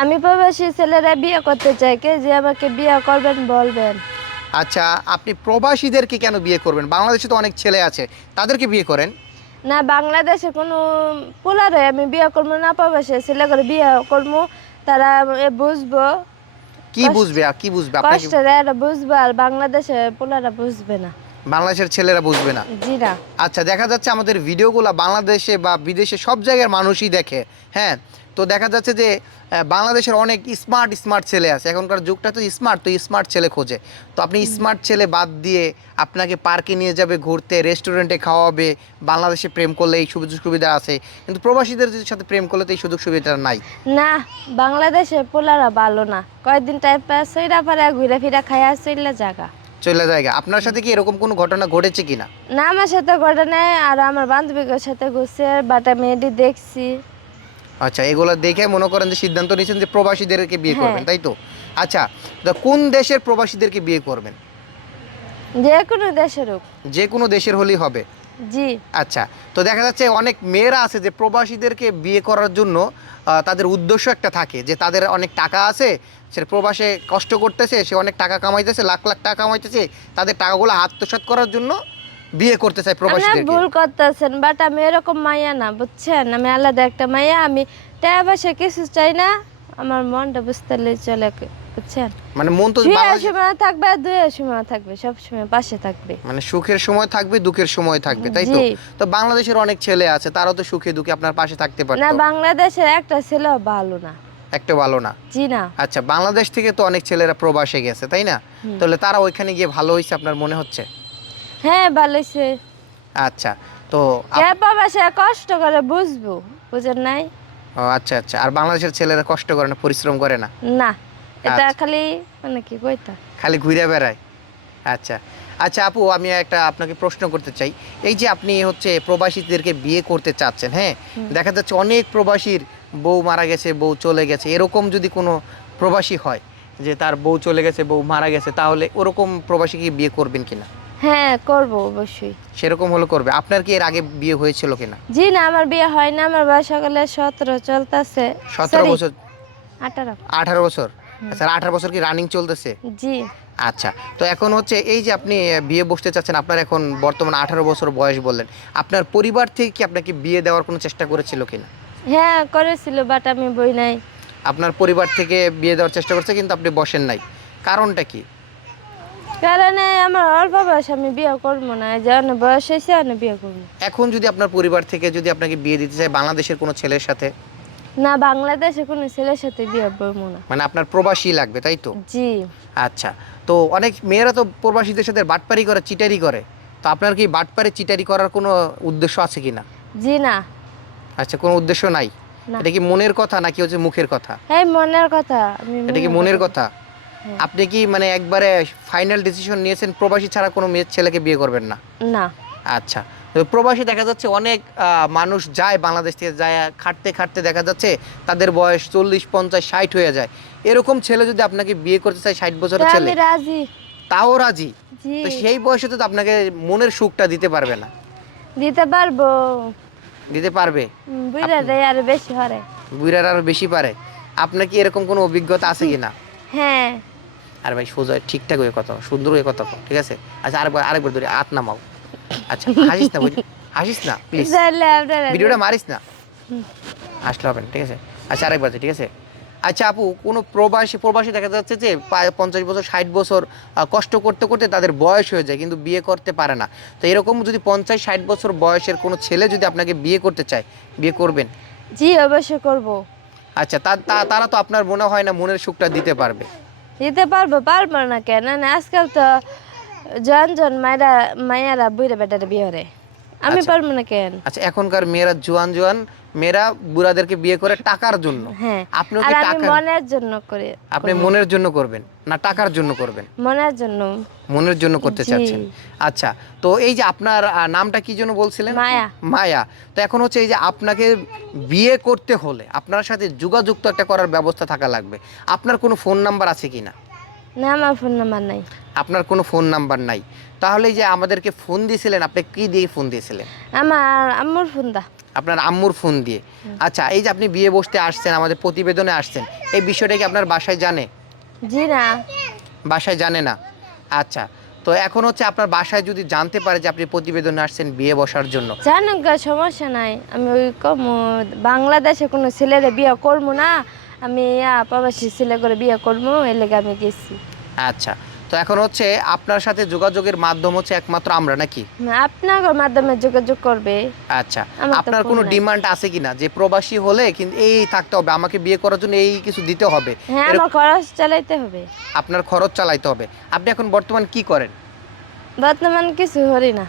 আমি প্রবাসী ছেলেরা বিয়ে করতে চাই। কে যে আমাকে বিয়ে করবেন বলবেন। আচ্ছা আপনি প্রবাসীদেরকে কেন বিয়ে করবেন? বাংলাদেশে তো অনেক ছেলে আছে। তাদেরকে বিয়ে করেন? না বাংলাদেশে কোনো পোলারে আমি বিয়ে করব না প্রবাসী ছেলে করে বিয়ে করব। তারা এ বুঝব। কি বুঝবে? আর কি বুঝবে? আপনাকে কষ্টের এরা বুঝবে আর বাংলাদেশে পোলারা বুঝবে না। বাংলাদেশের ছেলেরা বুঝবে না। জি না। আচ্ছা দেখা যাচ্ছে আমাদের ভিডিওগুলো বাংলাদেশে বা বিদেশে সব জায়গার মানুষই দেখে। হ্যাঁ তো দেখা যাচ্ছে যে বাংলাদেশের অনেক স্মার্ট স্মার্ট ছেলে আছে। এখনকার যুগটা তো স্মার্ট তো স্মার্ট ছেলে খোঁজে। তো আপনি স্মার্ট ছেলে বাদ দিয়ে আপনাকে পার্কে নিয়ে যাবে ঘুরতে রেস্টুরেন্টে খাওয়াবে বাংলাদেশে প্রেম করলে এই সুযোগ সুবিধা আছে। কিন্তু প্রবাসীদের সাথে প্রেম করলে তো এই সুযোগ সুবিধা নাই। না বাংলাদেশে পোলারা ভালো না। কয়েকদিন টাইম পাস সইরা পারে ঘুরে ফিরা খাইয়া চললে জায়গা চলে জায়গা আপনার সাথে কি এরকম কোনো ঘটনা ঘটেছে কিনা? না আমার সাথে ঘটে নাই। আর আমার বান্ধবীদের সাথে ঘুরছে বাটা মেয়েটি দেখছি। আচ্ছা এগুলো দেখে মনে করেন যে সিদ্ধান্ত নিয়েছেন যে প্রবাসীদেরকে বিয়ে হ্যাঁ। করবেন তাই তো? আচ্ছা তো কোন দেশের প্রবাসীদেরকে বিয়ে করবেন? যে কোনো দেশের হোক। যে কোনো দেশের হলেই হবে? জি। আচ্ছা তো দেখা যাচ্ছে অনেক মেয়েরা আছে যে প্রবাসীদেরকে বিয়ে করার জন্য তাদের উদ্দেশ্য একটা থাকে যে তাদের অনেক টাকা আছে সে প্রবাসে কষ্ট করতেছে সে অনেক টাকা কামাইতেছে লাখ লাখ টাকা কামাইতেছে তাদের টাকাগুলো আত্মসাৎ করার জন্য বিয়ে করতে চায় না প্রবাসীদেরকে ভুল করতেছেন বাট আমি এরকম মাইয়া না বুঝছেন? আমি আলাদা একটা মাইয়া আমি টাকা পয়সা কিছু চাই না আমার মনটা বুঝতে চলে বুঝছেন? মানে মন তো সময় থাকবে দুয়ে সময় থাকবে সব সময় পাশে থাকবে। মানে সুখের সময় থাকবে দুঃখের সময় থাকবে তাই তো? তো বাংলাদেশের অনেক ছেলে আছে তারাও তো সুখে দুঃখে আপনার পাশে থাকতে পারে না বাংলাদেশের একটা ছেলে ভালো না। একটা ভালো না? জি না। আচ্ছা বাংলাদেশ থেকে তো অনেক ছেলেরা প্রবাসে গেছে তাই না? তাহলে তারা ওইখানে গিয়ে ভালো হয়েছে আপনার মনে হচ্ছে? হ্যাঁ ভালো হয়েছে আচ্ছা তো আপ- কে বাসে কষ্ট করে বুঝব বুঝেন নাই? ও, আচ্ছা আচ্ছা আর বাংলাদেশের ছেলেরা কষ্ট করে না পরিশ্রম করে না? না এটা আচ্ছা। খালি মানে কি কইতা? খালি ঘুরে বেড়ায়। আচ্ছা আচ্ছা আপু আমি একটা আপনাকে প্রশ্ন করতে চাই। এই যে আপনি হচ্ছে প্রবাসীদেরকে বিয়ে করতে চাচ্ছেন হ্যাঁ? দেখা যাচ্ছে অনেক প্রবাসীর বউ মারা গেছে বউ চলে গেছে। এরকম যদি কোনো প্রবাসী হয় যে তার বউ চলে গেছে বউ মারা গেছে তাহলে ওরকম প্রবাসী প্রবাসীকে বিয়ে করবেন কিনা? হ্যাঁ করব অবশ্যই। সেরকম হলে করবে। আপনার কি এর আগে বিয়ে হয়েছিল কিনা? জি না আমার বিয়ে হয় না। আমার বয়স সকালে সতেরো চলতেছে। সতেরো বছর। আঠারো। আঠারো বছর? আচ্ছা আঠারো বছর কি রানিং চলতেছে? জি। আচ্ছা তো এখন হচ্ছে এই যে আপনি বিয়ে বসতে চাচ্ছেন আপনার এখন বর্তমানে আঠারো বছর বয়স বললেন। আপনার পরিবার থেকে কি আপনাকে বিয়ে দেওয়ার কোনো চেষ্টা করেছিল কিনা? হ্যাঁ করেছিল বাট আমি বই নাই। আপনার পরিবার থেকে বিয়ে দেওয়ার চেষ্টা করছে কিন্তু আপনি বসেন নাই। কারণটা কি? কারণে আমার অল্প বয়স আমি বিয়ে করব না যেন বয়স হয়েছে আমি বিয়ে করব। এখন যদি আপনার পরিবার থেকে যদি আপনাকে বিয়ে দিতে চায় বাংলাদেশের কোনো ছেলের সাথে? না বাংলাদেশে কোনো ছেলের সাথে বিয়ে করব না। মানে আপনার প্রবাসী লাগবে তাই তো? জি। আচ্ছা তো অনেক মেয়েরা তো প্রবাসীদের সাথে বাটপারি করে চিটারি করে। তো আপনার কি বাটপারি চিটারি করার কোনো উদ্দেশ্য আছে কি না? জি না। আচ্ছা কোনো উদ্দেশ্য নাই? এটা কি মনের কথা নাকি হচ্ছে মুখের কথা? এই মনের কথা এটা কি মনের কথা। হ্যাঁ। আপনি কি মানে একবারে ফাইনাল ডিসিশন নিয়েছেন প্রবাসী ছাড়া কোনো মেয়ের ছেলেকে বিয়ে করবেন না? না। আচ্ছা তো প্রবাসী দেখা যাচ্ছে অনেক মানুষ যায় বাংলাদেশ থেকে যায় খাটতে খাটতে দেখা যাচ্ছে তাদের বয়স চল্লিশ পঞ্চাশ ষাট হয়ে যায়। এরকম ছেলে যদি আপনাকে বিয়ে করতে চায় ষাট বছরের ছেলে তাও রাজি? তো সেই বয়সে তো আপনাকে মনের সুখটা দিতে পারবে না। দিতে পারব। দিতে পারবে? আর বেশি হরে বুড়ার আরও বেশি পারে। আপনার কি এরকম কোনো অভিজ্ঞতা আছে কি না হ্যাঁ। আর ভাই সোজা ঠিকঠাক হয়ে কথা সুন্দর হয়ে কথা ঠিক আছে? আচ্ছা আরেকবার আরেকবার ধরে হাত নামাও। আচ্ছা হাসিস না হাসিস না প্লিজ ভিডিওটা মারিস না। আসলে হবে ঠিক আছে? আচ্ছা আরেকবার ঠিক আছে? আচ্ছা আপু কোনো প্রবাসী প্রবাসী দেখা যাচ্ছে যে পঞ্চাশ বছর ষাট বছর কষ্ট করতে করতে তাদের বয়স হয়ে যায় কিন্তু বিয়ে করতে পারে না। তো এরকম যদি পঞ্চাশ ষাট বছর বয়সের কোনো ছেলে যদি আপনাকে বিয়ে করতে চায় বিয়ে করবেন? জি অবশ্যই করব। আচ্ছা তারা তো আপনার মনে হয় না মনের সুখটা দিতে পারবে। দিতে পারব পারব না কেন? আজকাল তো জন জন মায়েরা মায়েরা বুড়ে বেটারে বিয়ে হরে আমি আচ্ছা। পারব না কেন? আচ্ছা এখনকার মেয়েরা জোয়ান জোয়ান মেয়েরা বুড়াদেরকে বিয়ে করে টাকার জন্য। হ্যাঁ আপনিও কি টাকা মনের জন্য করে আপনি মনের জন্য করবেন না টাকার জন্য করবেন? মনের জন্য। মনের জন্য করতে। চাচ্ছেন। আচ্ছা তো এই যে আপনার নামটা কি জন্য বলছিলেন? মায়া। মায়া। তো এখন হচ্ছে এই যে আপনাকে বিয়ে করতে হলে আপনার সাথে যোগাযোগ তো একটা করার ব্যবস্থা থাকা লাগবে। আপনার কোনো ফোন নাম্বার আছে কি না না আমার ফোন নাম্বার নাই। আপনার কোনো ফোন নাম্বার নাই। তাহলে যে আমাদেরকে ফোন দিয়েছিলেন আপনি কি দিয়ে ফোন দিয়েছিলেন? আমার আম্মুর ফোন দা। আপনার আম্মুর ফোন দিয়ে। আচ্ছা এই যে আপনি বিয়ে বসতে আসছেন আমাদের প্রতিবেদনে আসছেন এই বিষয়টা কি আপনার বাসায় জানে? জি না। বাসায় জানে না? আচ্ছা তো এখন হচ্ছে আপনার বাসায় যদি জানতে পারে যে আপনি প্রতিবেদনে আসছেন বিয়ে বসার জন্য। জানুক সমস্যা নাই। আমি ওই কম বাংলাদেশে কোনো ছেলেরে বিয়ে করব না। আমি প্রবাসী ছেলে করে বিয়ে করব এর লেগে আমি গেছি। আচ্ছা তো এখন হচ্ছে আপনার সাথে যোগাযোগের মাধ্যম হচ্ছে একমাত্র আমরা নাকি? আপনার মাধ্যমে যোগাযোগ করবে। আচ্ছা আপনার কোনো ডিমান্ড আছে কিনা? যে প্রবাসী হলে কিন্তু এই থাকতে হবে আমাকে বিয়ে করার জন্য এই কিছু দিতে হবে। হ্যাঁ আমার খরচ চালাইতে হবে। আপনার খরচ চালাইতে হবে। আপনি এখন বর্তমান কি করেন? বর্তমান কিছু করি না।